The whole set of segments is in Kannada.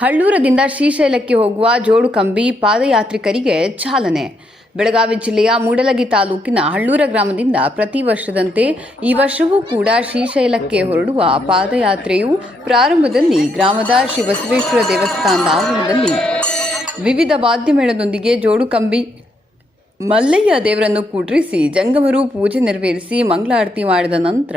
ಹಳ್ಳೂರದಿಂದ ಶ್ರೀಶೈಲಕ್ಕೆ ಹೋಗುವ ಜೋಡುಕಂಬಿ ಪಾದಯಾತ್ರಿಕರಿಗೆ ಚಾಲನೆ. ಬೆಳಗಾವಿ ಜಿಲ್ಲೆಯ ಮೂಡಲಗಿ ತಾಲೂಕಿನ ಹಳ್ಳೂರ ಗ್ರಾಮದಿಂದ ಪ್ರತಿ ವರ್ಷದಂತೆ ಈ ವರ್ಷವೂ ಕೂಡ ಶ್ರೀಶೈಲಕ್ಕೆ ಹೊರಡುವ ಪಾದಯಾತ್ರೆಯು ಪ್ರಾರಂಭದಲ್ಲಿ ಗ್ರಾಮದ ಶ್ರೀ ಬಸವೇಶ್ವರ ದೇವಸ್ಥಾನದ ಆವರಣದಲ್ಲಿ ವಿವಿಧ ವಾದ್ಯಮೇಳದೊಂದಿಗೆ ಜೋಡುಕಂಬಿ ಮಲ್ಲಯ್ಯ ದೇವರನ್ನು ಕೂಡ್ರಿಸಿ ಜಂಗಮರು ಪೂಜೆ ನೆರವೇರಿಸಿ ಮಂಗಳಾರತಿ ಮಾಡಿದ ನಂತರ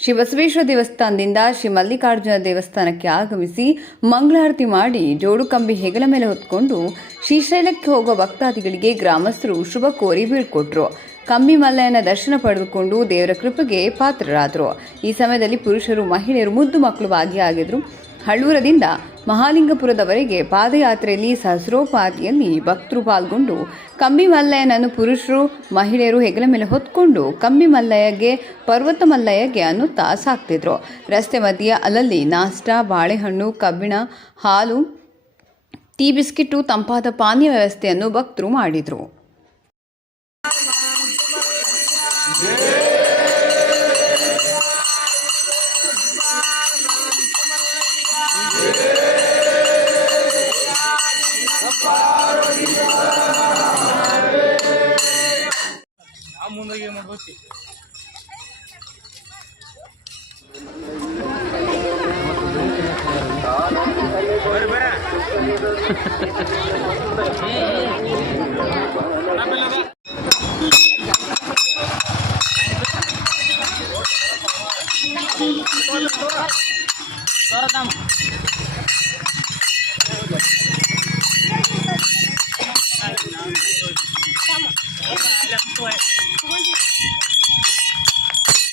ಶ್ರೀ ಬಸವೇಶ್ವರ ದೇವಸ್ಥಾನದಿಂದ ಶ್ರೀ ಮಲ್ಲಿಕಾರ್ಜುನ ದೇವಸ್ಥಾನಕ್ಕೆ ಆಗಮಿಸಿ ಮಂಗಳಾರತಿ ಮಾಡಿ ಜೋಡುಕಂಬಿ ಹೆಗಲ ಮೇಲೆ ಹೊತ್ಕೊಂಡು ಶ್ರೀಶೈಲಕ್ಕೆ ಹೋಗುವ ಭಕ್ತಾದಿಗಳಿಗೆ ಗ್ರಾಮಸ್ಥರು ಶುಭ ಕೋರಿ ಬೀಳ್ಕೊಟ್ರು. ಕಂಬಿ ಮಲ್ಲಯ್ಯನ ದರ್ಶನ ಪಡೆದುಕೊಂಡು ದೇವರ ಕೃಪೆಗೆ ಪಾತ್ರರಾದರು. ಈ ಸಮಯದಲ್ಲಿ ಪುರುಷರು, ಮಹಿಳೆಯರು, ಮುದ್ದು ಮಕ್ಕಳು ಭಾಗಿಯಾಗಿದ್ದರು. ಹಳ್ಳೂರದಿಂದ ಮಹಾಲಿಂಗಪುರದವರೆಗೆ ಪಾದಯಾತ್ರೆಯಲ್ಲಿ ಸಹಸ್ರೋಪಾದಿಯಲ್ಲಿ ಭಕ್ತರು ಪಾಲ್ಗೊಂಡು ಕಂಬಿ ಮಲ್ಲಯ್ಯನನ್ನು ಪುರುಷರು, ಮಹಿಳೆಯರು ಹೆಗಲ ಮೇಲೆ ಹೊತ್ಕೊಂಡು ಕಂಬಿ ಮಲ್ಲಯ್ಯಗೆ, ಪರ್ವತ ಮಲ್ಲಯ್ಯಗೆ ಅನ್ನುತ್ತಾ ಸಾಕ್ತಿದ್ರು. ರಸ್ತೆ ಮಧ್ಯೆ ಅಲ್ಲಲ್ಲಿ ನಾಷ್ಟಾ, ಬಾಳೆಹಣ್ಣು, ಕಬ್ಬಿಣ, ಹಾಲು, ಟೀ, ಬಿಸ್ಕಿಟು, ತಂಪಾದ ಪಾನೀಯ ವ್ಯವಸ್ಥೆಯನ್ನು ಭಕ್ತರು ಮಾಡಿದರು. ಮುಂದಾಗಿ ಮಾಡ್ಬೇಕು. ಬರ